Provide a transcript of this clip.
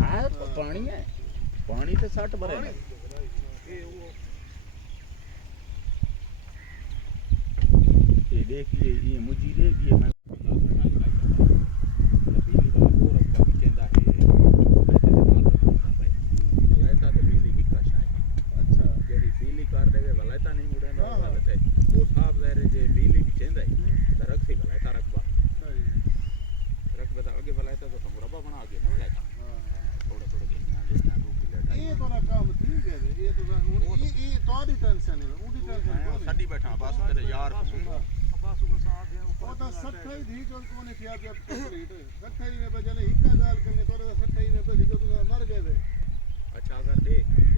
हाँ तो पानी है, पानी तो 60 भरे हैं। ये देखिए ये मुझी रहेगी मैं अच्छा अगर देख